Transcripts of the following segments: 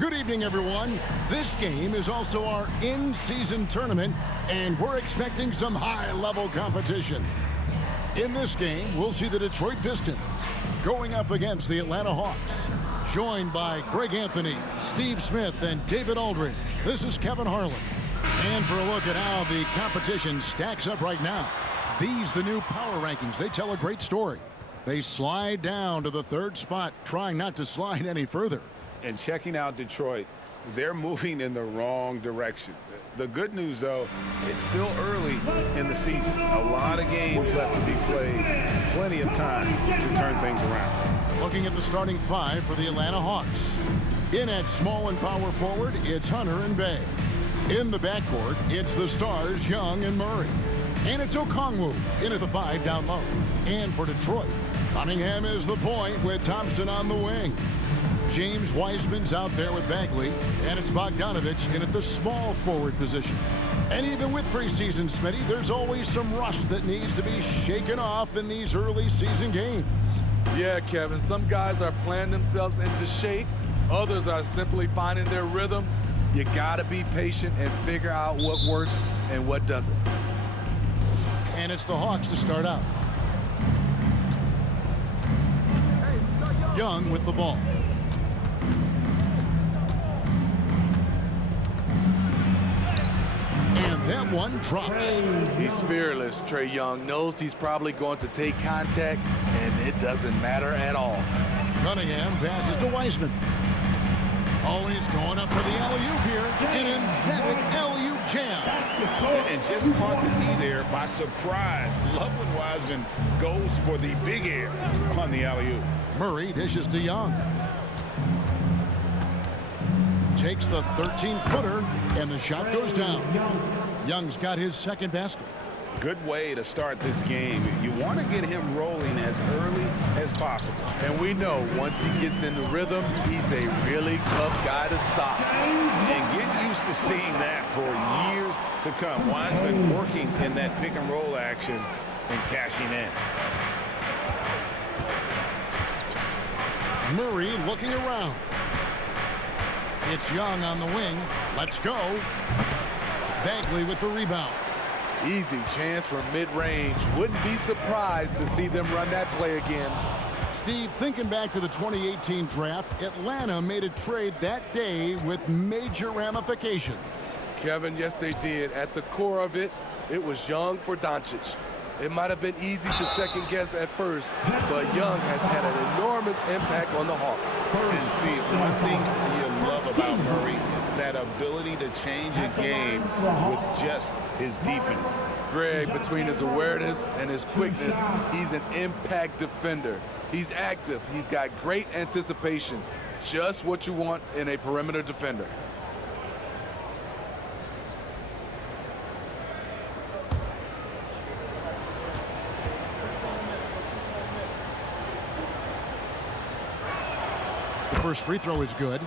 Good evening, everyone. This game is also our in-season tournament, and we're expecting some high-level competition. In this game, we'll see the Detroit Pistons going up against the Atlanta Hawks. Joined by Greg Anthony, Steve Smith, and David Aldridge, this is Kevin Harlan. And for a look at how the competition stacks up right now, these the new power rankings. They tell a great story. They slide down to the third spot, trying not to slide any further. And checking out Detroit, they're moving in the wrong direction. The good news, though, it's still early in the season. A lot of games left to be played. Plenty of time to turn things around. Looking at the starting five for the Atlanta Hawks. In at small and power forward, it's Hunter and Bay. In the backcourt, it's the stars Young and Murray. And it's Okongwu in at the five down low. And for Detroit, Cunningham is the point with Thompson on the wing. James Wiseman's out there with Bagley, and it's Bogdanovich in at the small forward position. And even with preseason, Smitty, there's always some rust that needs to be shaken off in these early season games. Yeah, Kevin, some guys are playing themselves into shape. Others are simply finding their rhythm. You gotta be patient and figure out what works and what doesn't. And it's the Hawks to start out. Young with the ball. And that one drops. He's fearless. Trae Young knows he's probably going to take contact, and it doesn't matter at all. Cunningham passes to Wiseman. Always going up for the alley-oop here. An emphatic alley-oop jam. And just caught the D there by surprise. Loveland Wiseman goes for the big air on the alley-oop. Murray dishes to Young. Takes the 13-footer, and the shot goes down. Young's got his second basket. Good way to start this game. You want to get him rolling as early as possible. And we know once he gets in the rhythm, he's a really tough guy to stop. And get used to seeing that for years to come. Wiseman working in that pick-and-roll action and cashing in. Murray looking around. It's Young on the wing. Let's go. Bagley with the rebound. Easy chance for mid-range. Wouldn't be surprised to see them run that play again. Steve, thinking back to the 2018 draft, Atlanta made a trade that day with major ramifications. Kevin, yes they did. At the core of it, it was Young for Doncic. It might have been easy to second guess at first, but Young has had an enormous impact on the Hawks. And Steve, one thing you love about Murray, that ability to change a game with just his defense. Greg, between his awareness and his quickness, he's an impact defender. He's active. He's got great anticipation. Just what you want in a perimeter defender. First free throw is good.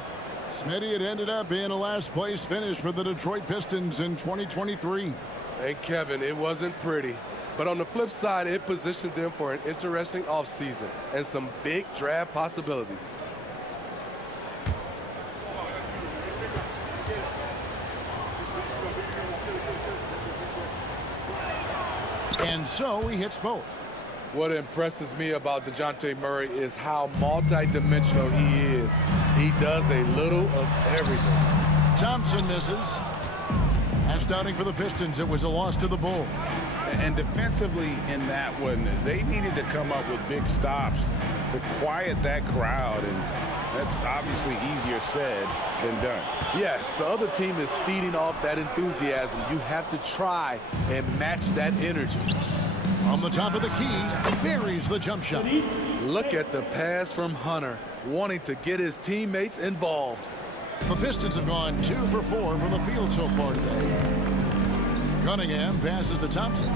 Smitty, it ended up being a last-place finish for the Detroit Pistons in 2023. Hey, Kevin, it wasn't pretty. But on the flip side, it positioned them for an interesting offseason and some big draft possibilities. And so he hits both. What impresses me about DeJounte Murray is how multi-dimensional he is. He does a little of everything. Thompson misses. Last outing for the Pistons, it was a loss to the Bulls. And defensively in that one, they needed to come up with big stops to quiet that crowd, and that's obviously easier said than done. Yes, the other team is feeding off that enthusiasm. You have to try and match that energy. From the top of the key, buries the jump shot. Look at the pass from Hunter, wanting to get his teammates involved. The Pistons have gone 2 for 4 from the field so far today. Cunningham passes to Thompson.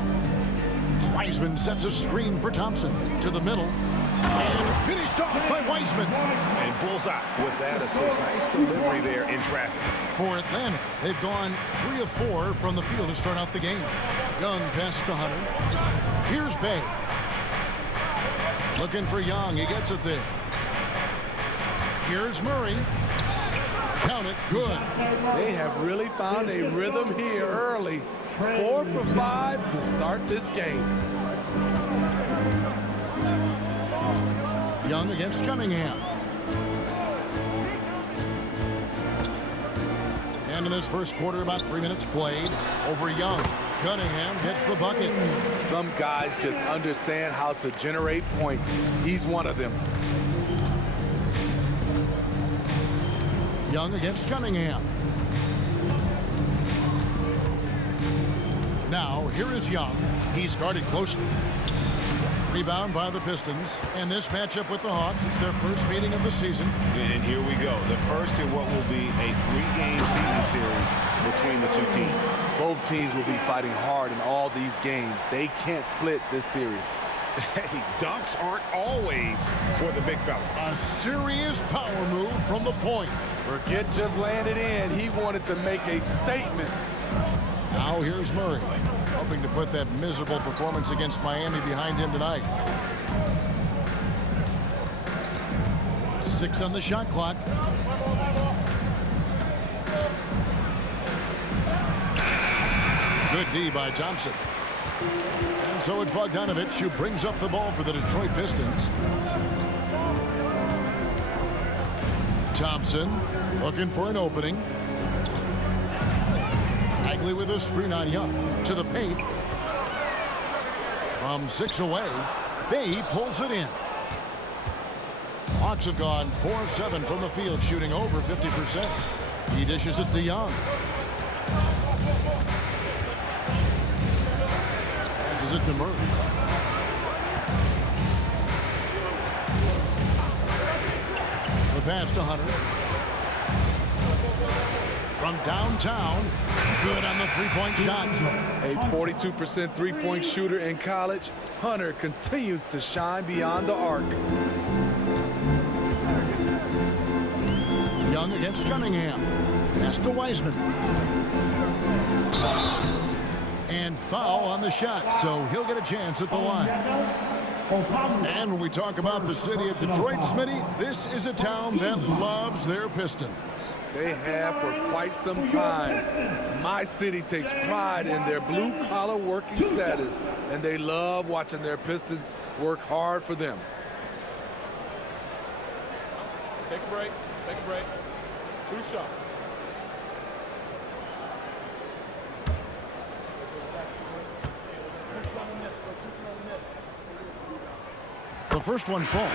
Wiseman sets a screen for Thompson to the middle. And finished off by Wiseman. And bullseye with that assist. Nice delivery there in traffic. For Atlanta, they've gone 3 of 4 from the field to start out the game. Young passes to Hunter. Here's Bay. Looking for Young. He gets it there. Here's Murray. Good. They have really found a rhythm here early. 4 for 5 to start this game. Young against Cunningham. And in this first quarter, about 3 minutes played. Over Young. Cunningham gets the bucket. Some guys just understand how to generate points. He's one of them. Young against Cunningham. Now, here is Young. He's guarded closely. Rebound by the Pistons. And this matchup with the Hawks, it's their first meeting of the season. And here we go. The first in what will be a 3-game season series between the two teams. Both teams will be fighting hard in all these games. They can't split this series. Hey, dunks aren't always for the big fella. A serious power move from the point. Forget just landed in. He wanted to make a statement. Now here's Murray, hoping to put that miserable performance against Miami behind him tonight. 6 on the shot clock. Good D by Thompson. And so it's Bogdanovich who brings up the ball for the Detroit Pistons. Thompson looking for an opening. Bagley with a screen on Young. To the paint. From 6 away, Bay pulls it in. Hawks have gone 4-7 from the field, shooting over 50%. He dishes it to Young. Passes it to Murray. The pass to Hunter. From downtown, good on the three-point shot. A 42% three-point shooter in college, Hunter continues to shine beyond the arc. Young against Cunningham. Pass to Wiseman. And foul on the shot, so he'll get a chance at the line. And when we talk about the city of Detroit, Smitty, this is a town that loves their Pistons. They have for quite some time. My city takes pride in their blue-collar working status, and they love watching their Pistons work hard for them. Take a break. Take a break. 2 shots. The first one falls.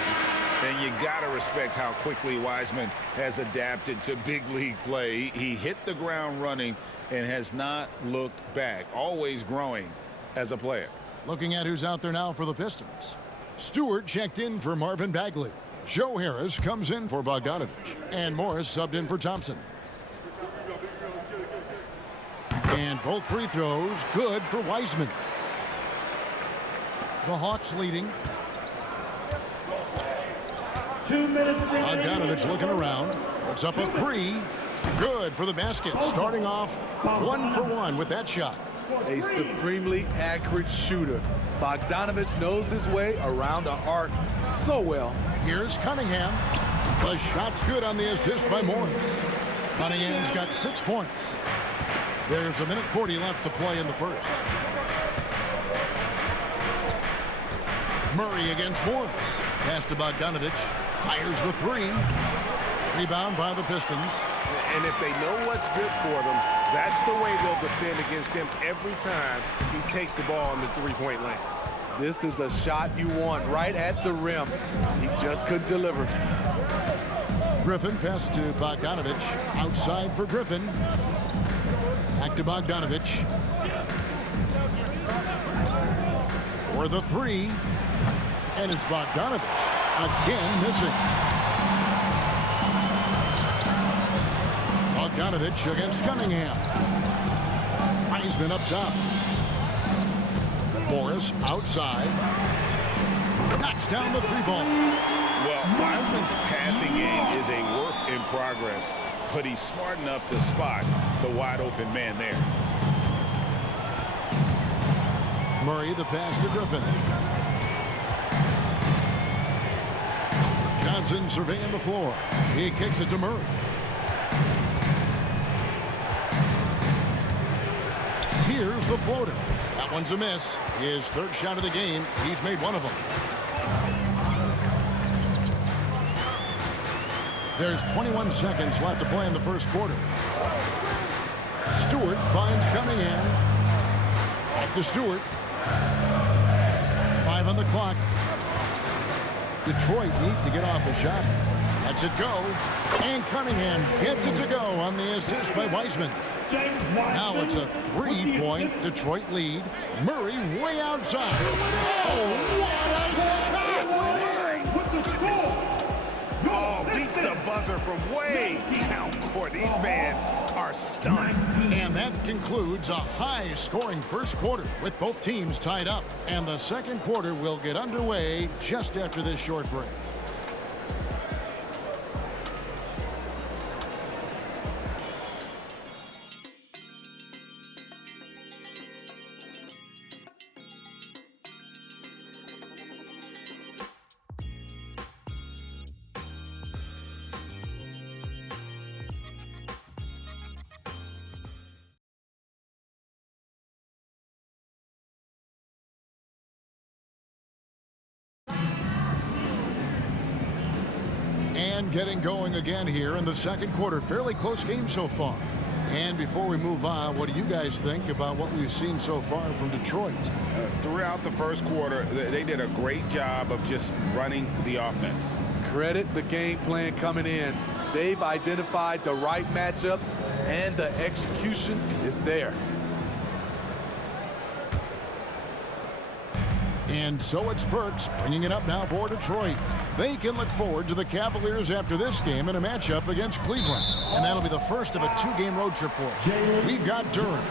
And you got to respect how quickly Wiseman has adapted to big league play. He hit the ground running and has not looked back, always growing as a player. Looking at who's out there now for the Pistons. Stewart checked in for Marvin Bagley. Joe Harris comes in for Bogdanovich. And Morris subbed in for Thompson. And both free throws good for Wiseman. The Hawks leading. 2 minutes. Bogdanovich looking around. Puts up a 3. Good for the basket. Starting off 1 for 1 with that shot. A supremely accurate shooter. Bogdanovich knows his way around the arc so well. Here's Cunningham. The shot's good on the assist by Morris. Cunningham's got 6 points. There's 1:40 left to play in the first. Murray against Morris. Pass to Bogdanovich. Fires the 3. Rebound by the Pistons. And if they know what's good for them, that's the way they'll defend against him every time he takes the ball in the three-point lane. This is the shot you want right at the rim. He just couldn't deliver. Griffin passes to Bogdanovich. Outside for Griffin. Back to Bogdanovich. For the 3. And it's Bogdanovich. Again missing. Bogdanovich against Cunningham. Wiseman up top. Morris outside. Knocks down the 3-ball. Well, Wiseman's passing game is a work in progress, but he's smart enough to spot the wide-open man there. Murray the pass to Griffin. Johnson surveying the floor. He kicks it to Murray. Here's the floater. That one's a miss. His third shot of the game. He's made one of them. There's 21 seconds left to play in the first quarter. Stewart finds Cunningham. Back to Stewart. 5 on the clock. Detroit needs to get off a shot. Lets it go. And Cunningham gets it to go on the assist by Wiseman. Now it's a 3-point Detroit lead. Murray way outside. Oh, what a shot! With the score. Oh, beats the buzzer from way down court. These fans are stunned. And that concludes a high-scoring first quarter with both teams tied up. And the second quarter will get underway just after this short break. And getting going again here in the second quarter. Fairly close game so far. And before we move on, what do you guys think about what we've seen so far from Detroit? Throughout the first quarter, they did a great job of just running the offense. Credit the game plan coming in. They've identified the right matchups, and the execution is there. And so it's Burks bringing it up now for Detroit. They can look forward to the Cavaliers after this game in a matchup against Cleveland. And that'll be the first of a 2-game road trip for us. We've got Durant.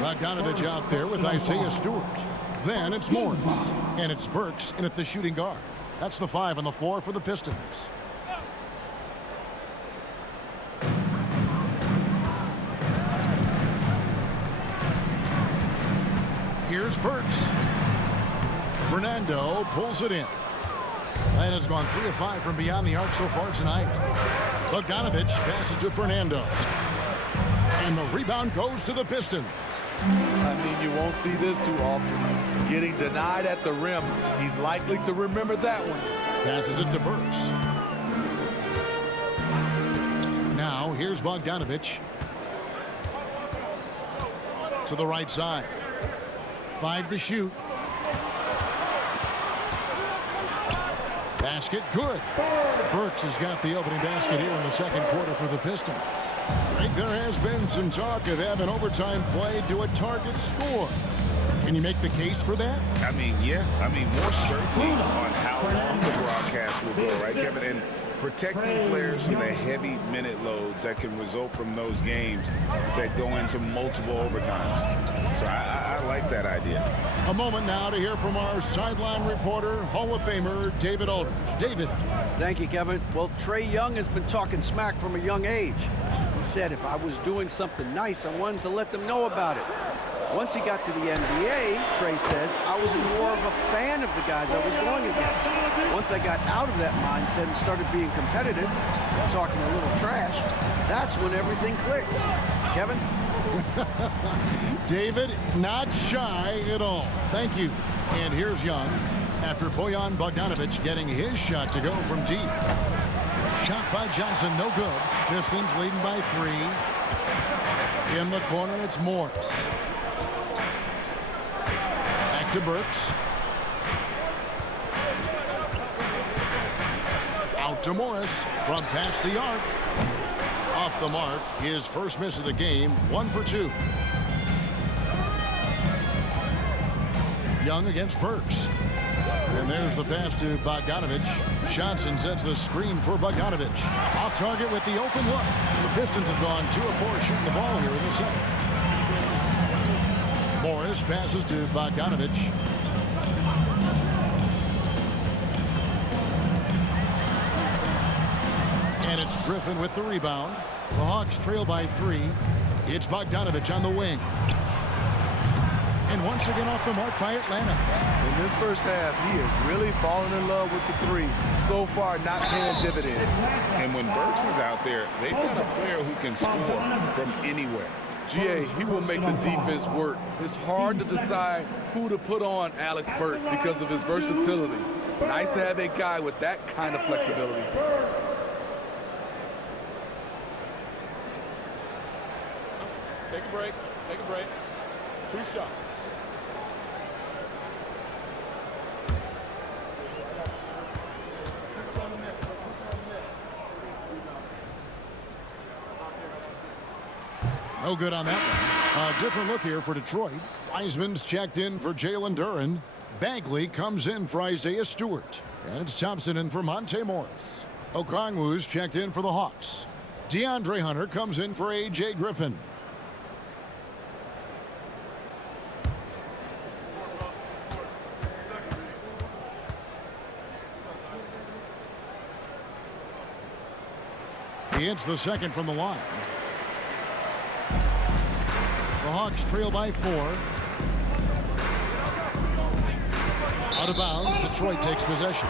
Bogdanovich out there with Isaiah Stewart. Then it's Morris. And it's Burks in at the shooting guard. That's the 5 on the floor for the Pistons. Here's Burks. Fernando pulls it in. That has gone 3 of 5 from beyond the arc so far tonight. Bogdanovich passes to Fernando. And the rebound goes to the Pistons. I mean, you won't see this too often. Getting denied at the rim. He's likely to remember that one. Passes it to Burks. Now here's Bogdanovich. To the right side. 5 to shoot. Basket good. Burks has got the opening basket here in the second quarter for the Pistons. Greg, there has been some talk of having overtime played to a target score. Can you make the case for that? I mean, yeah. I mean, more certainly on how long the broadcast will go, right, Kevin? And protecting players from the heavy minute loads that can result from those games that go into multiple overtimes. So I like that idea. A moment now to hear from our sideline reporter, Hall of Famer David Aldridge. David. Thank you, Kevin. Well, Trae Young has been talking smack from a young age. He said if I was doing something nice, I wanted to let them know about it. Once he got to the NBA, Trae says, I was more of a fan of the guys I was going against. Once I got out of that mindset and started being competitive, talking a little trash, that's when everything clicked. Kevin? David, not shy at all. Thank you. And here's Young after Bojan Bogdanovich getting his shot to go from deep. Shot by Johnson, no good. Pistons leading by 3. In the corner, it's Morris. Back to Burks. Out to Morris from past the arc. Off the mark, his first miss of the game, 1 for 2. Young against Burks. And there's the pass to Bogdanovich. Johnson sets the screen for Bogdanovich. Off target with the open look. The Pistons have gone 2 of 4 shooting the ball here in the second. Morris passes to Bogdanovich. And it's Griffin with the rebound. The Hawks trail by 3. It's Bogdanovich on the wing. And once again off the mark by Atlanta. In this first half, he is really falling in love with the 3. So far, not paying dividends. And when Burks is out there, they've got a player who can score from anywhere. GA, he will make the defense work. It's hard to decide who to put on Alex Burke because of his versatility. Nice to have a guy with that kind of flexibility. Take a break. Take a break. 2 shots. No good on that one. A different look here for Detroit. Wiseman's checked in for Jalen Duren. Bagley comes in for Isaiah Stewart. And it's Thompson in for Monte Morris. Okongwu's checked in for the Hawks. DeAndre Hunter comes in for A.J. Griffin. He hits the second from the line. The Hawks trail by 4. Out of bounds, Detroit takes possession.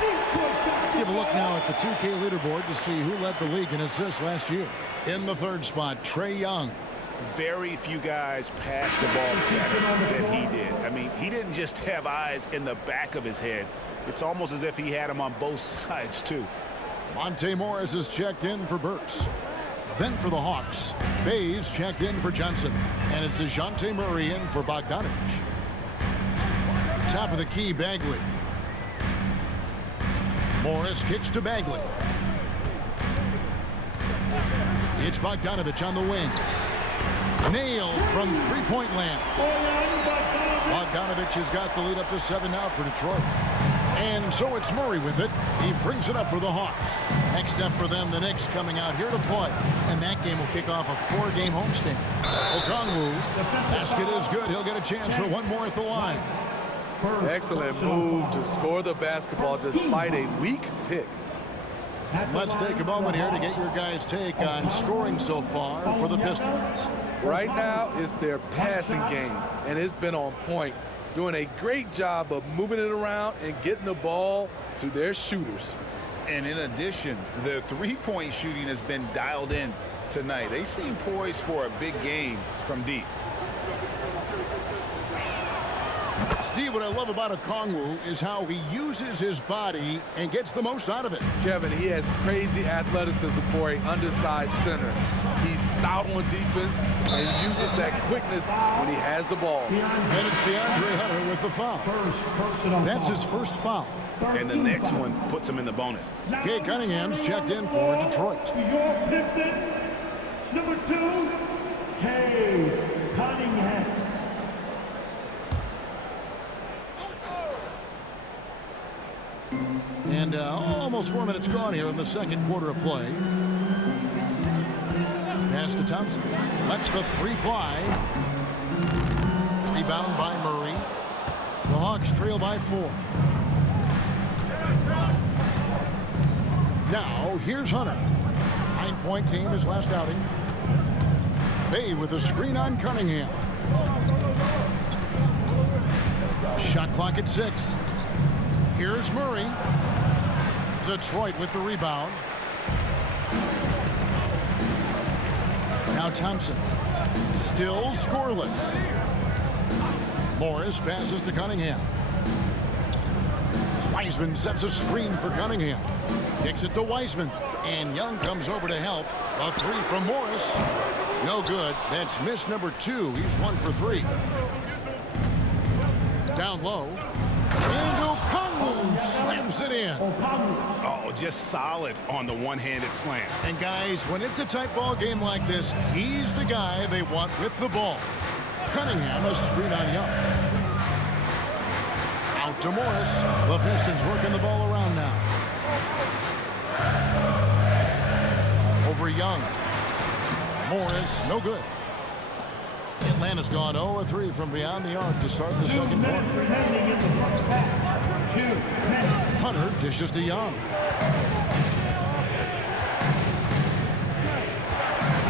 Let's give a look now at the 2K leaderboard to see who led the league in assists last year. In the third spot, Trae Young. Very few guys passed the ball better than he did. I mean, he didn't just have eyes in the back of his head. It's almost as if he had them on both sides, too. Monte Morris is checked in for Burks. Then for the Hawks, Bays checked in for Johnson. And it's DeJounte Murray in for Bogdanovic. Top of the key, Bagley. Morris kicks to Bagley. It's Bogdanovic on the wing. Nailed from three-point land. Bogdanovic has got the lead up to 7 now for Detroit. And so it's Murray with it. He brings it up for the Hawks. Next up for them, the Knicks coming out here to play. And that game will kick off a 4-game homestand. Okongwu, basket is good. He'll get a chance for one more at the line. Excellent move to score the basketball despite a weak pick. Let's take a moment here to get your guys' take on scoring so far for the Pistons. Right now, it's their passing game, and it's been on point. Doing a great job of moving it around and getting the ball to their shooters. And in addition, the three-point shooting has been dialed in tonight. They seem poised for a big game from deep. Steve, what I love about Okongwu is how he uses his body and gets the most out of it. Kevin, he has crazy athleticism for an undersized center. He's stout on defense and uses that quickness when he has the ball. And it's DeAndre Hunter with the foul. That's his first foul. And the next one puts him in the bonus. Cade Cunningham's checked in for Detroit. Your Pistons, number 2, Cade Cunningham. And almost 4 minutes gone here in the second quarter of play. Pass to Thompson. Lets the three fly. Rebound by Murray. The Hawks trail by 4. Now, here's Hunter. 9-point game his last outing. Bay with a screen on Cunningham. Shot clock at 6. Here's Murray. Detroit with the rebound. Now Thompson. Still scoreless. Morris passes to Cunningham. Wiseman sets a screen for Cunningham. Kicks it to Wiseman. And Young comes over to help. A 3 from Morris. No good. That's miss number 2. He's 1 for 3. Down low. And Okongwu slams it in. Oh, just solid on the one-handed slam. And guys, when it's a tight ball game like this, he's the guy they want with the ball. Cunningham, a screen on Young. Out to Morris. The Pistons working the ball around now. Over Young. Morris, no good. Atlanta's gone 0-3 from beyond the arc to start the second quarter. Remaining in the first half. 2 minutes. Hunter dishes to Young.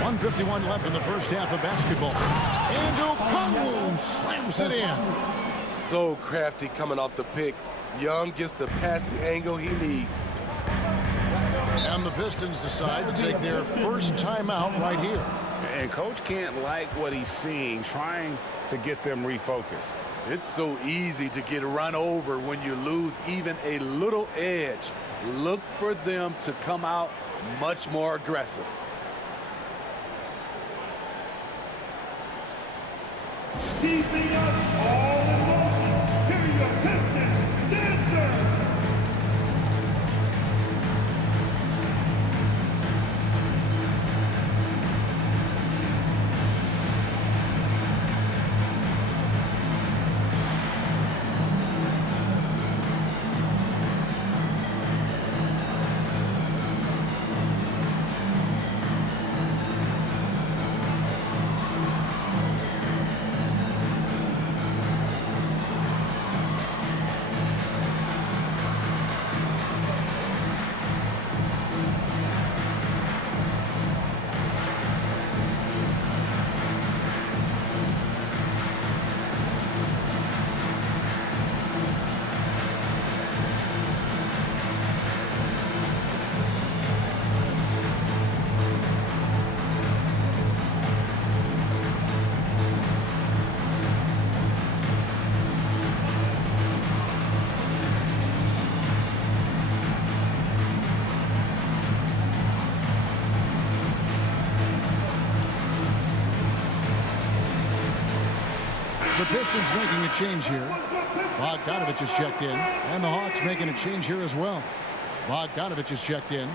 1:51 left in the first half of basketball. And Okongwu slams it in. So crafty coming off the pick. Young gets the passing angle he needs. And the Pistons decide to take their first timeout right here. And Coach can't like what he's seeing, trying to get them refocused. It's so easy to get run over when you lose even a little edge. Look for them to come out much more aggressive. Keeping us all in motion. Here are your Pistons dancers. The Pistons making a change here. Bogdanovich is checked in, and the Hawks making a change here as well. Bogdanovich is checked in.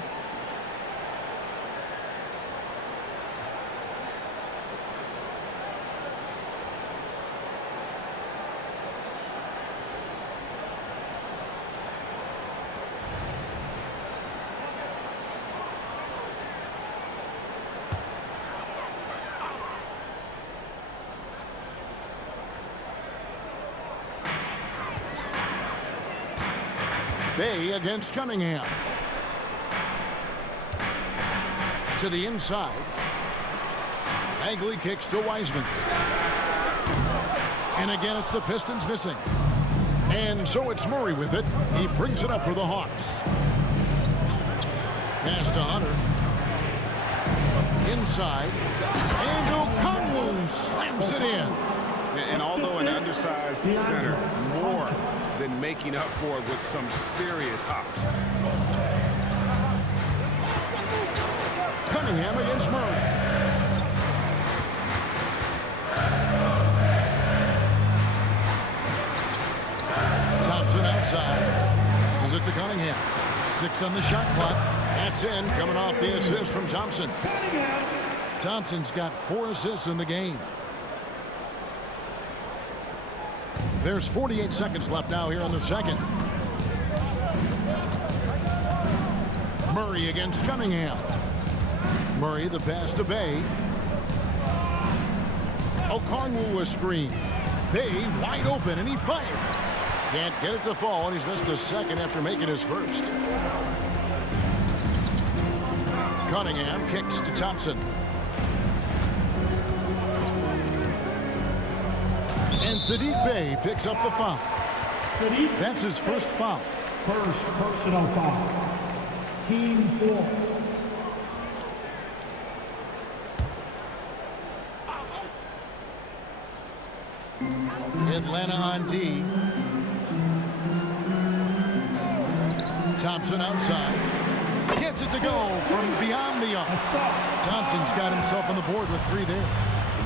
Bay against Cunningham. To the inside. Bagley kicks to Wiseman. And again, it's the Pistons missing. And so it's Murray with it. He brings it up for the Hawks. Pass to Hunter. Inside. And Okongwu slams it in. And although an undersized center, more than making up for it with some serious hops. Cunningham against Murray. Thompson outside. This is it to Cunningham. 6 on the shot clock. That's in, coming off the assist from Thompson. Thompson's got 4 assists in the game. There's 48 seconds left now here in the second. Murray against Cunningham. Murray the pass to Bay. Okongwu a screen. Bay wide open and he fired. Can't get it to fall, and he's missed the second after making his first. Cunningham kicks to Thompson. And Saddiq Bey picks up the foul. That's his first foul. First personal foul. Team 4. Atlanta on D. Thompson outside. Gets it to go from beyond the arc. Thompson's got himself on the board with 3 there.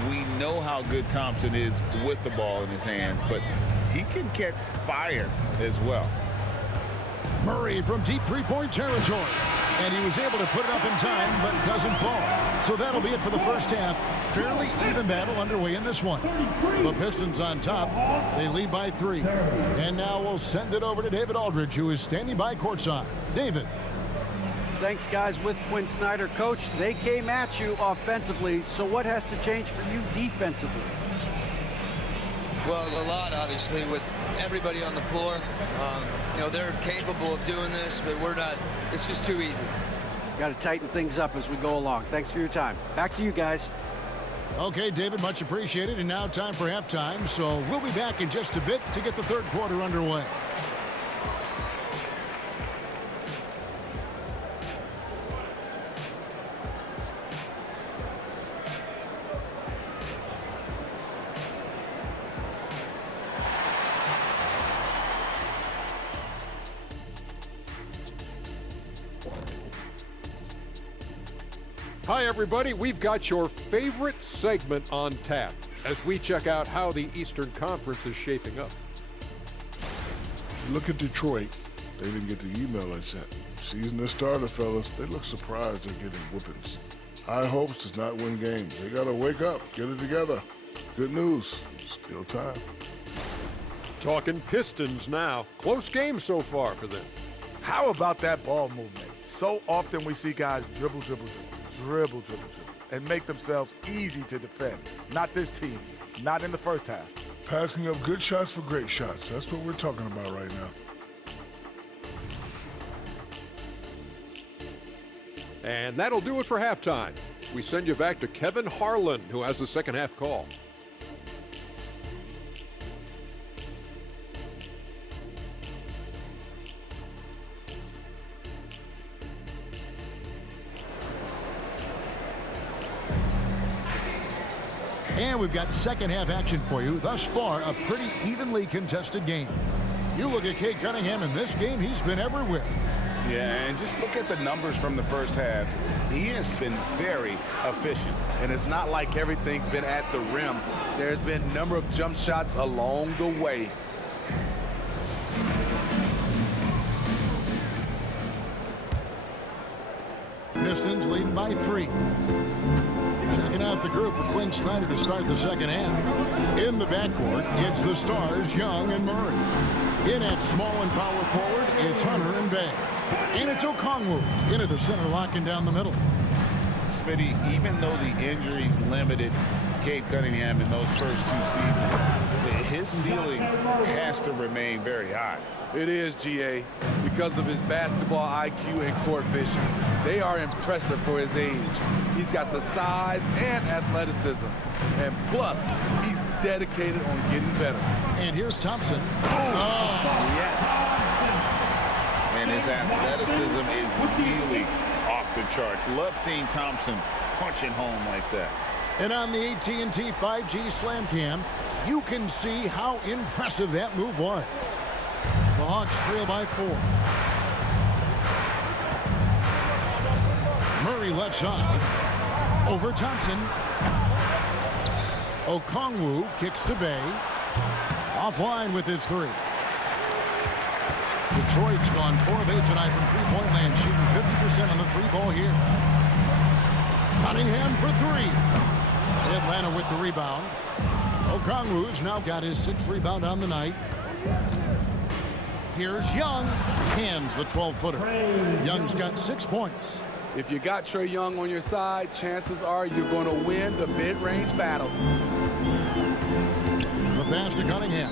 We know how good Thompson is with the ball in his hands, but he can catch fire as well. Murray from deep three-point territory. And he was able to put it up in time, but doesn't fall. So that'll be it for the first half. Fairly even battle underway in this one. The Pistons on top. They lead by 3. And now we'll send it over to David Aldridge, who is standing by courtside. David. Thanks, guys. With Quinn Snyder, Coach, they came at you offensively. So what has to change for you defensively? Well, a lot, obviously, with everybody on the floor. You know, they're capable of doing this, but we're not. It's just too easy. Got to tighten things up as we go along. Thanks for your time. Back to you guys. Okay, David, much appreciated. And now time for halftime. So we'll be back in just a bit to get the third quarter underway. Hi, everybody. We've got your favorite segment on tap as we check out how the Eastern Conference is shaping up. Look at Detroit. They didn't get the email I sent. Season has started, fellas. They look surprised they're getting whoopings. High hopes does not win games. They got to wake up, get it together. Good news. Still time. Talking Pistons now. Close game so far for them. How about that ball movement? So often we see guys dribble, and make themselves easy to defend. Not this team. Not in the first half. Passing up good shots for great shots. That's what we're talking about right now. And that'll do it for halftime. We send you back to Kevin Harlan, who has the second half call. And we've got second half action for you. Thus far, a pretty evenly contested game. You look at Cade Cunningham in this game, he's been everywhere. Yeah, and just look at the numbers from the first half. He has been very efficient. And it's not like everything's been at the rim. There's been a number of jump shots along the way. Pistons leading by 3. Checking out the group for Quinn Snyder to start the second half. In the backcourt, it's the stars, Young and Murray. In at small and power forward, it's Hunter and Bay. And it's Okongwu into the center, locking down the middle. Smitty, even though the injuries limited Cade Cunningham in those first 2 seasons, his ceiling has to remain very high. It is, GA, because of his basketball IQ and court vision. They are impressive for his age. He's got the size and athleticism. And plus, he's dedicated on getting better. And here's Thompson. Yes. And his athleticism is really off the charts. Love seeing Thompson punching home like that. And on the AT&T 5G Slam Cam, you can see how impressive that move was. The Hawks trail by 4. Murray left side. Over Thompson. Okongwu kicks to Bay. Offline with his 3. Detroit's gone 4 of 8 tonight from three-point land, shooting 50% on the 3-ball here. Cunningham for 3. Atlanta with the rebound. Okongwu's now got his 6th rebound on the night. Here's Young. Hands the 12-footer. Young's got 6 points. If you got Trae Young on your side, chances are you're going to win the mid-range battle. The pass to Cunningham.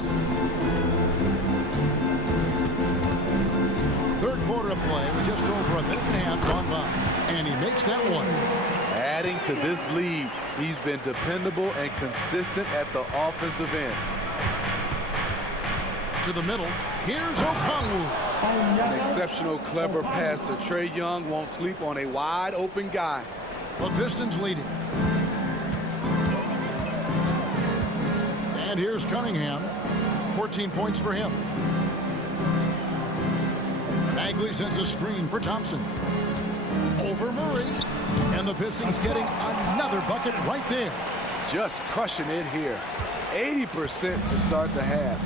Third quarter of play with just over a minute and a half gone by. And he makes that one. Adding to this lead, he's been dependable and consistent at the offensive end. To the middle, here's Okongwu. An exceptional, clever passer. Trae Young won't sleep on a wide-open guy. The Pistons leading. And here's Cunningham. 14 points for him. Bagley sends a screen for Thompson. Over Murray. And the Pistons getting another bucket right there. Just crushing it here. 80% to start the half.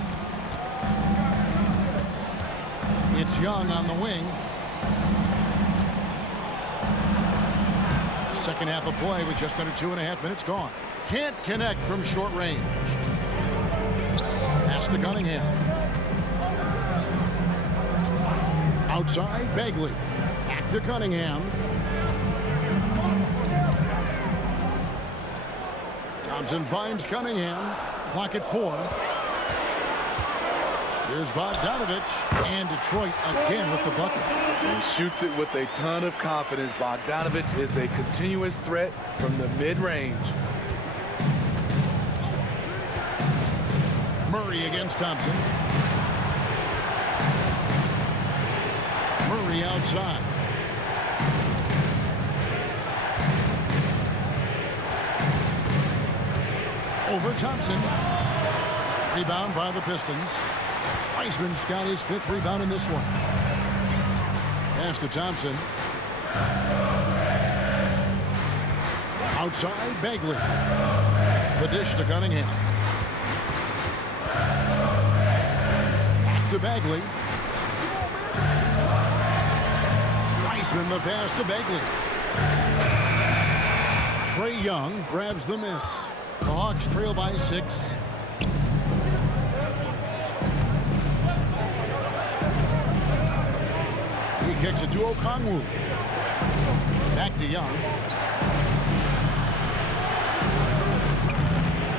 It's Young on the wing. Second half of play with just under 2.5 minutes gone. Can't connect from short range. Pass to Cunningham. Outside, Bagley. Back to Cunningham. Thompson finds Cunningham. Clock at 4. Here's Bogdanovich, and Detroit again with the bucket. And shoots it with a ton of confidence. Bogdanovich is a continuous threat from the mid-range. Murray against Thompson. Murray outside. Over Thompson. Rebound by the Pistons. Wiseman's got his 5th rebound in this one. Pass to Thompson. Outside, Bagley. The dish to Cunningham. Back to Bagley. Wiseman the pass to Bagley. Trae Young grabs the miss. The Hawks trail by 6. He kicks it to Okongwu. Back to Young.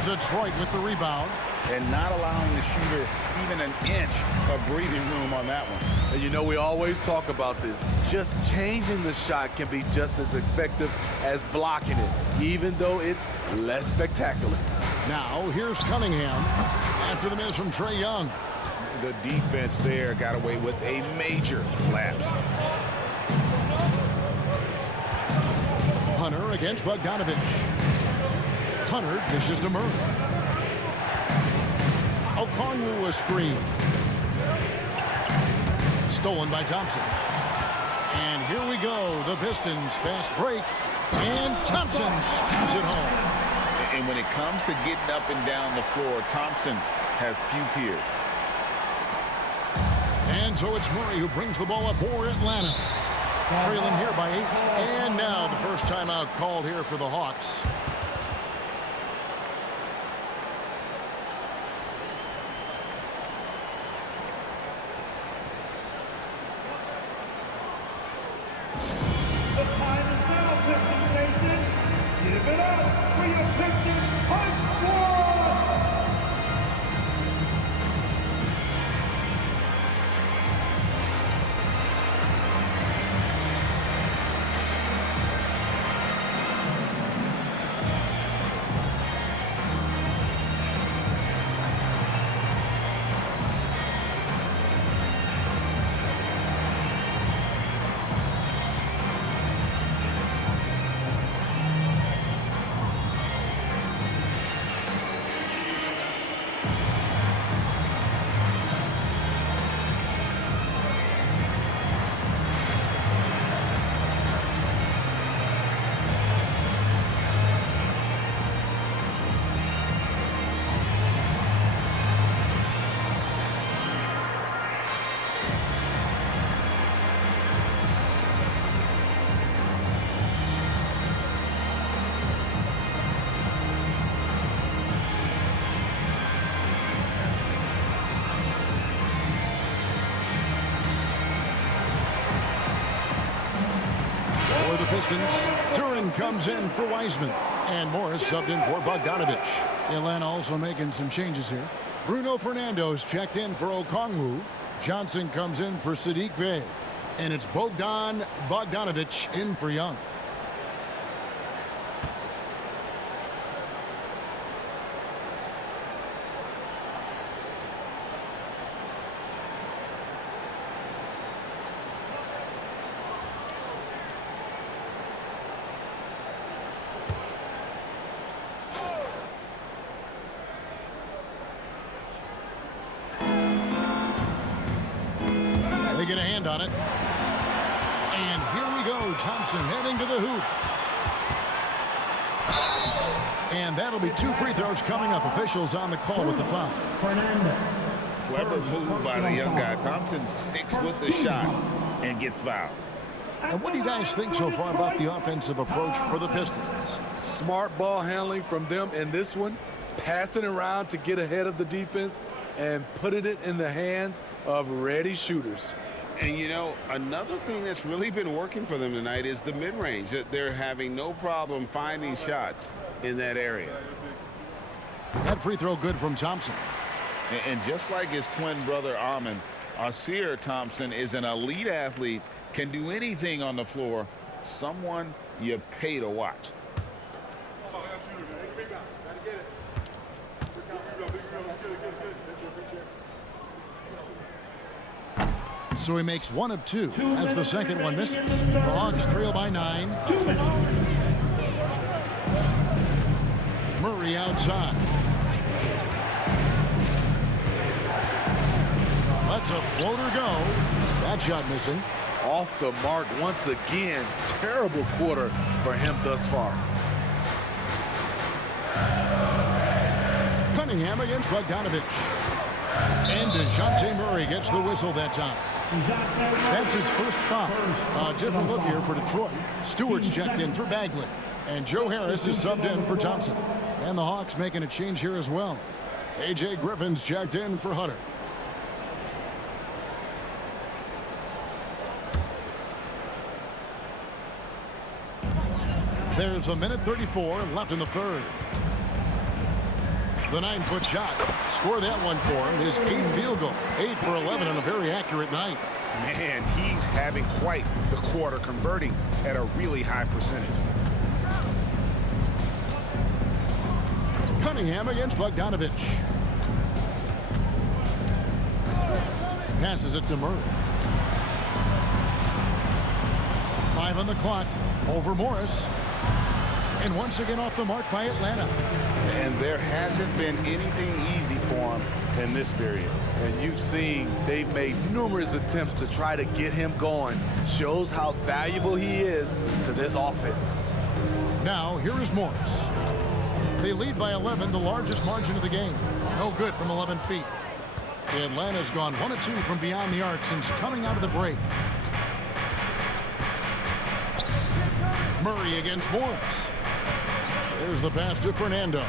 Detroit with the rebound. And not allowing the shooter even an inch of breathing room on that one. And you know, we always talk about this. Just changing the shot can be just as effective as blocking it, even though it's less spectacular. Now, here's Cunningham after the miss from Trae Young. The defense there got away with a major lapse. Hunter against Bogdanovich. Hunter dishes to Murray. Okongwu a screen. Stolen by Thompson. And here we go. The Pistons fast break. And Thompson slams it home. And when it comes to getting up and down the floor, Thompson has few peers. And so it's Murray who brings the ball up for Atlanta. Trailing here by 8. And now the first timeout called here for the Hawks. The time is now, Pistons Nation. Give it up for your Pistons Punch Squad! For the Pistons, Duren comes in for Wiseman. And Morris subbed in for Bogdanovich. Atlanta also making some changes here. Bruno Fernando's checked in for Okongwu. Johnson comes in for Saddiq Bey. And it's Bogdanovich in for Young. They get a hand on it. And here we go. Thompson heading to the hoop. And that'll be 2 free throws coming up. Officials on the call with the foul. Clever move by the young guy. Thompson sticks with the shot and gets fouled. And what do you guys think so far about the offensive approach for the Pistons? Smart ball handling from them in this one. Passing around to get ahead of the defense and putting it in the hands of ready shooters. And, you know, another thing that's really been working for them tonight is the mid-range. That they're having no problem finding shots in that area. That free throw good from Thompson. And just like his twin brother Amen, Ausar Thompson is an elite athlete, can do anything on the floor. Someone you pay to watch. So he makes 1 of 2 as the second one misses. The Hawks trail by 9. Murray outside. Lets a floater go. That shot missing. Off the mark once again. Terrible quarter for him thus far. Cunningham against Bogdanovich. And DeJounte Murray gets the whistle that time. That's his first foul. A different look here for Detroit. Stewart's checked in for Bagley. And Joe Harris is subbed in for Thompson. And the Hawks making a change here as well. A.J. Griffin's checked in for Hunter. There's a minute 34 left in the third. The 9-foot shot. Score that one for him. His 8th field goal. 8 for 11 on a very accurate night. Man, he's having quite the quarter, converting at a really high percentage. Cunningham against Bogdanovich. Passes it to Murray. 5 on the clock. Over Morris. And once again off the mark by Atlanta. And there hasn't been anything easy for him in this period. And you've seen they've made numerous attempts to try to get him going. Shows how valuable he is to this offense. Now, here is Morris. They lead by 11, the largest margin of the game. No good from 11 feet. Atlanta's gone 1 of 2 from beyond the arc since coming out of the break. Murray against Morris. There's the pass to Fernando.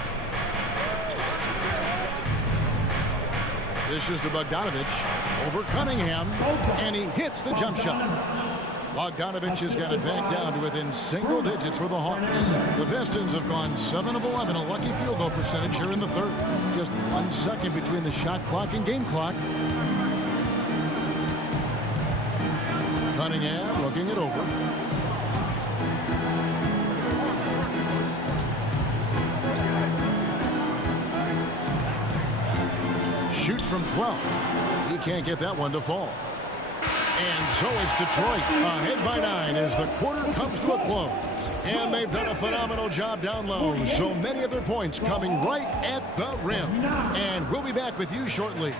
This is to Bogdanovich over Cunningham, and he hits the jump shot. Bogdanovich has got it back down to within single digits for the Hawks. The Pistons have gone 7 of 11, a lucky field goal percentage here in the third. Just 1 second between the shot clock and game clock. Cunningham looking it over. Shoots from 12. He can't get that one to fall. And so it's Detroit ahead by 9 as the quarter comes to a close. And they've done a phenomenal job down low. So many of their points coming right at the rim. And we'll be back with you shortly.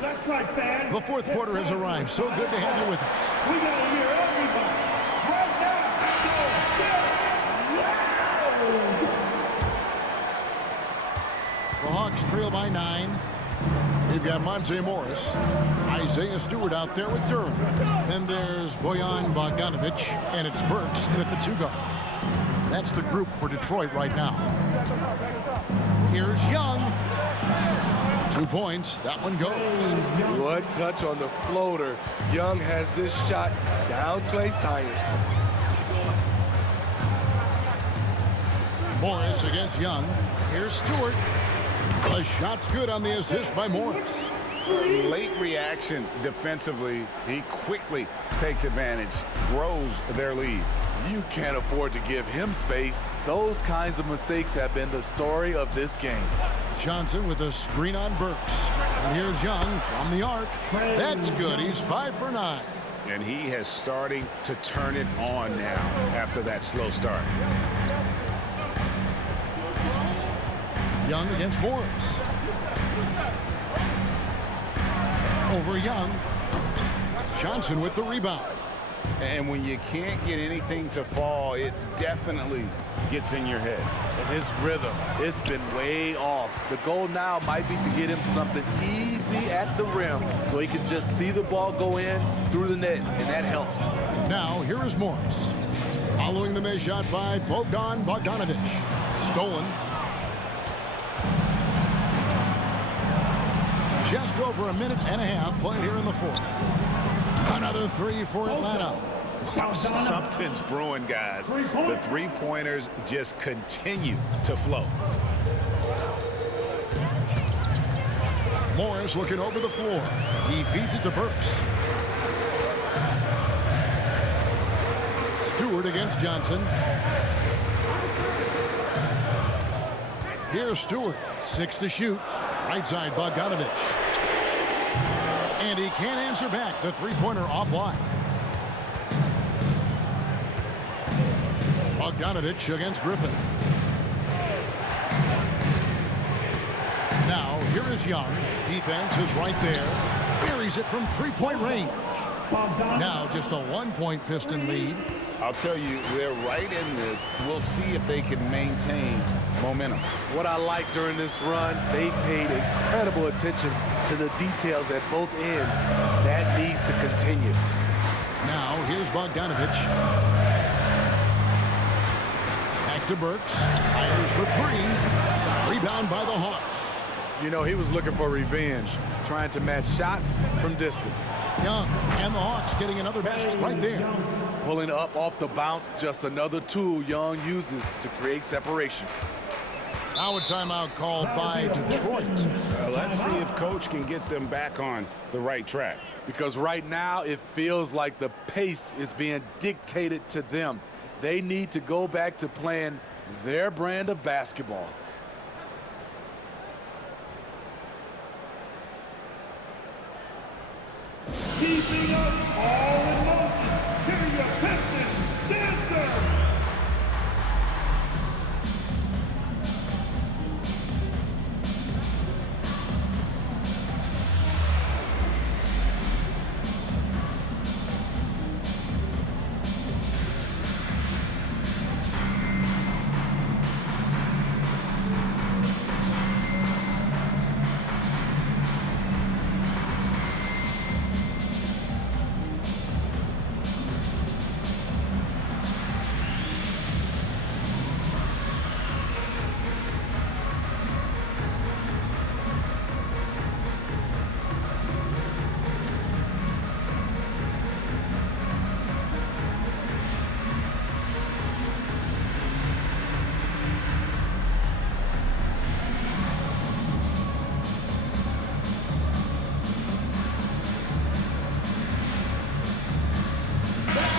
That's right, fans. The fourth quarter has arrived. So good to have you with us. We got to hear everybody right now. So The Hawks trail by 9. We've got Monte Morris, Isaiah Stewart out there with Durham. Then there's Bojan Bogdanovich, and it's Burks in at the 2-guard. That's the group for Detroit right now. Here's Young. 2 points. That one goes. One touch on the floater. Young has this shot down to a science. Morris against Young. Here's Stewart. The shot's good on the assist by Morris. Late reaction defensively. He quickly takes advantage, grows their lead. You can't afford to give him space. Those kinds of mistakes have been the story of this game. Johnson with a screen on Burks. And here's Young from the arc. That's good. He's 5 for 9. And he has starting to turn it on now after that slow start. Young against Morris. Over Young. Johnson with the rebound. And when you can't get anything to fall, it definitely gets in your head. And his rhythm, it's been way off. The goal now might be to get him something easy at the rim so he can just see the ball go in through the net, and that helps. Now, here is Morris. Following the missed shot by Bogdan Bogdanovich. Stolen. Just over a minute and a half played here in the fourth. Another 3 for Atlanta. Wow, something's brewing, guys. The three-pointers just continue to flow. Morris looking over the floor. He feeds it to Burks. Stewart against Johnson. Here's Stewart. 6 to shoot. Right side, Bogdanovich. And he can't answer back. The three-pointer offline. Bogdanovich against Griffin. Now, here is Young. Defense is right there. Buries it from three-point range. Now, just a one-point Piston lead. I'll tell you, they're right in this. We'll see if they can maintain momentum. What I like during this run, they paid incredible attention to the details at both ends. That needs to continue. Now, here's Bogdanovich. Back to Burks. Fires for three. Rebound by the Hawks. You know, he was looking for revenge, trying to match shots from distance. Young and the Hawks getting another basket right there. Pulling up off the bounce, just another tool Young uses to create separation. Now a timeout called by Detroit. Let's see if Coach can get them back on the right track. Because right now it feels like the pace is being dictated to them. They need to go back to playing their brand of basketball. Keeping us all in motion. Here are your Pistons dancers.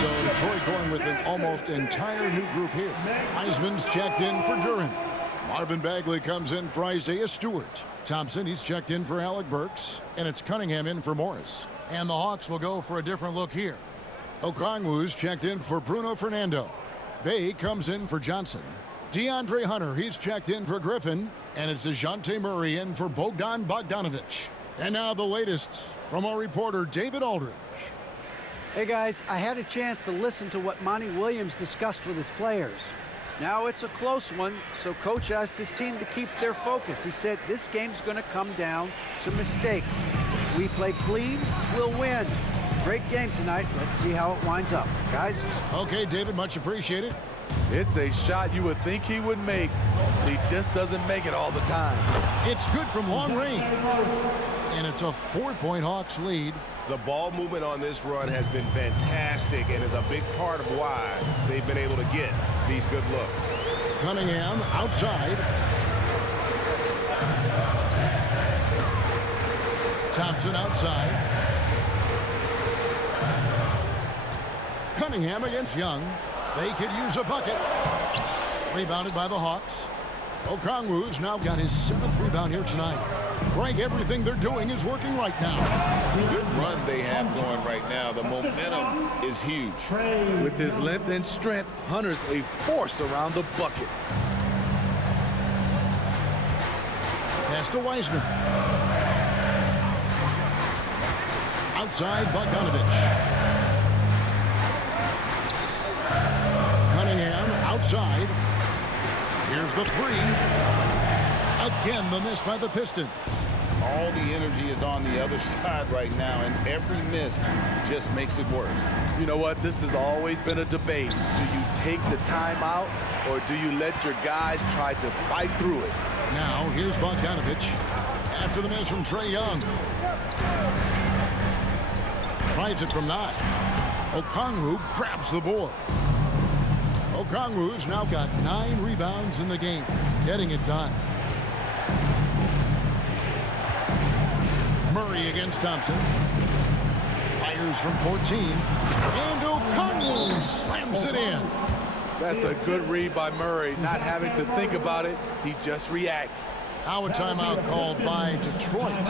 So Detroit going with an almost entire new group here. Heisman's checked in for Duren. Marvin Bagley comes in for Isaiah Stewart. Thompson, he's checked in for Alec Burks. And it's Cunningham in for Morris. And the Hawks will go for a different look here. Okongwu's checked in for Bruno Fernando. Bay comes in for Johnson. DeAndre Hunter, he's checked in for Griffin. And it's DeJounte Murray in for Bogdan Bogdanovich. And now the latest from our reporter, David Aldridge. Hey guys, I had a chance to listen to what Monty Williams discussed with his players. Now it's a close one, so Coach asked his team to keep their focus. He said this game's going to come down to mistakes. If we play clean, we'll win. Great game tonight. Let's see how it winds up. Guys? Okay, David, much appreciated. It's a shot you would think he would make, but he just doesn't make it all the time. It's good from long range. And it's a 4-point Hawks lead. The ball movement on this run has been fantastic and is a big part of why they've been able to get these good looks. Cunningham outside. Thompson outside. Cunningham against Young. They could use a bucket. Rebounded by the Hawks. Okongwu's now got his 7th rebound here tonight. Greg, everything they're doing is working right now. Good run they have going right now. The momentum is huge. With his length and strength, Hunter's a force around the bucket. Pass to Wiseman. Outside, Bogdanovich. Cunningham outside. Here's the three. Again, the miss by the Pistons. All the energy is on the other side right now, and every miss just makes it worse. You know what? This has always been a debate. Do you take the timeout, or do you let your guys try to fight through it? Now, here's Bogdanovich. After the miss from Trae Young. Tries it from 9. Okongwu grabs the board. Okongwu's now got 9 rebounds in the game, getting it done. Murray against Thompson. Fires from 14. And Okongwu slams it in. That's a good read by Murray. Not having to think about it, he just reacts. Now a timeout called by Detroit.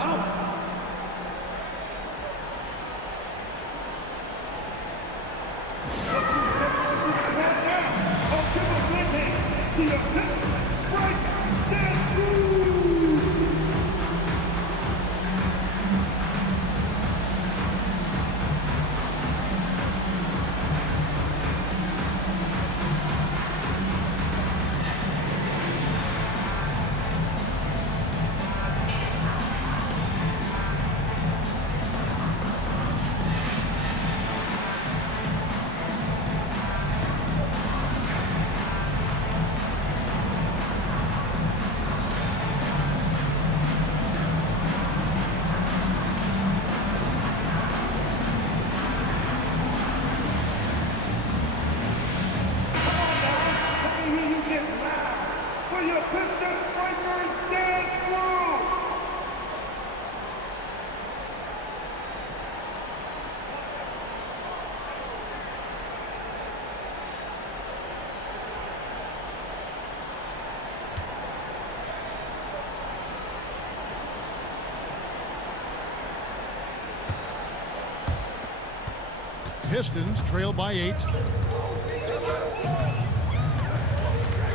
Pistons trail by 8.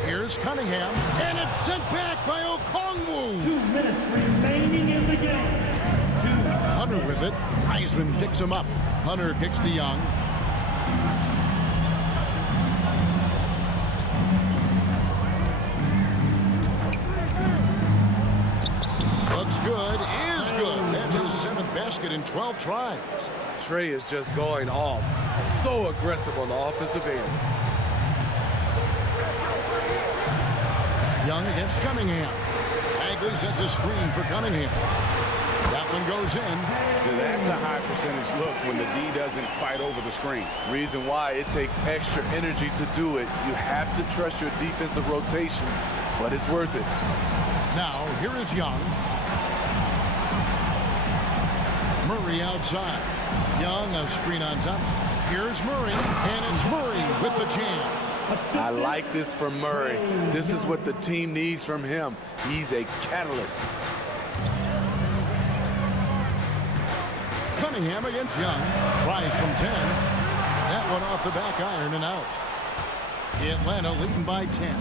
Here's Cunningham, and it's sent back by Okongwu. 2 minutes remaining in the game. Hunter with it. Heisman picks him up. Hunter kicks to Young. Looks good, is good. That's his 7th basket in 12 tries. Trey is just going off. So aggressive on the offensive end. Young against Cunningham. Bagley sets a screen for Cunningham. That one goes in. That's a high percentage look when the D doesn't fight over the screen. Reason why it takes extra energy to do it. You have to trust your defensive rotations, but it's worth it. Now, here is Young. Murray outside. Young, a screen on Thompson. Here's Murray, and it's Murray with the jam. I like this from Murray. This is what the team needs from him. He's a catalyst. Cunningham against Young. Tries from 10. That one off the back iron and out. Atlanta leading by 10.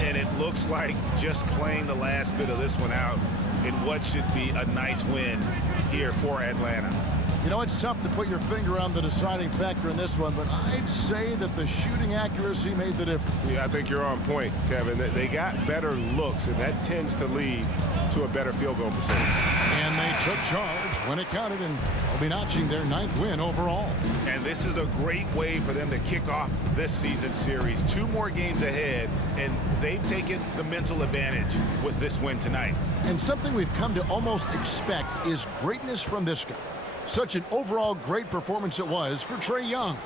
And it looks like just playing the last bit of this one out in what should be a nice win here for Atlanta. You know, it's tough to put your finger on the deciding factor in this one, but I'd say that the shooting accuracy made the difference. Yeah, I think you're on point, Kevin. They got better looks, and that tends to lead to a better field goal percentage. And they took charge when it counted, and they'll be notching their 9th win overall. And this is a great way for them to kick off this season series. 2 more games ahead, and they've taken the mental advantage with this win tonight. And something we've come to almost expect is greatness from this guy. Such an overall great performance it was for Trae Young.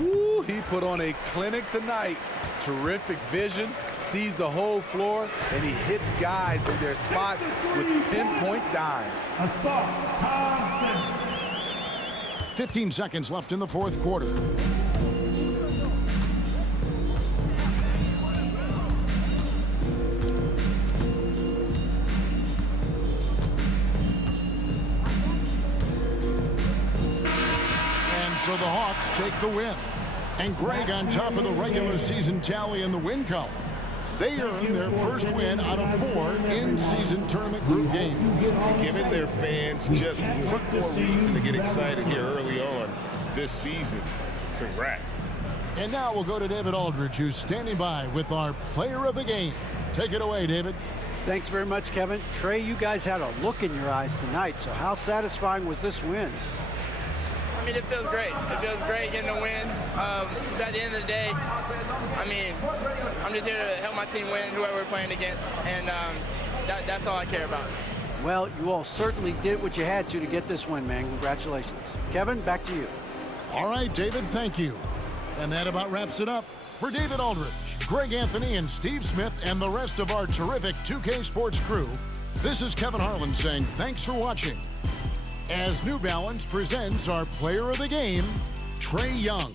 Woo, he put on a clinic tonight. Terrific vision, sees the whole floor, and he hits guys in their spots with pinpoint dimes. Assault Thompson. 15 seconds left in the 4th quarter. So the Hawks take the win. And Greg on top of the regular season tally in the win column. They earn their first win out of 4 in-season tournament group games. Giving their fans just one more reason to get excited here early on this season. Congrats. And now we'll go to David Aldridge, who's standing by with our player of the game. Take it away, David. Thanks very much, Kevin. Trae, you guys had a look in your eyes tonight, so how satisfying was this win? I mean, it feels great. It feels great getting a win. But at the end of the day, I mean, I'm just here to help my team win, whoever we're playing against, and that's all I care about. Well, you all certainly did what you had to get this win, man. Congratulations. Kevin, back to you. All right, David, thank you. And that about wraps it up. For David Aldridge, Greg Anthony, and Steve Smith, and the rest of our terrific 2K Sports crew, this is Kevin Harlan saying thanks for watching. as New Balance presents our player of the game, Trae Young.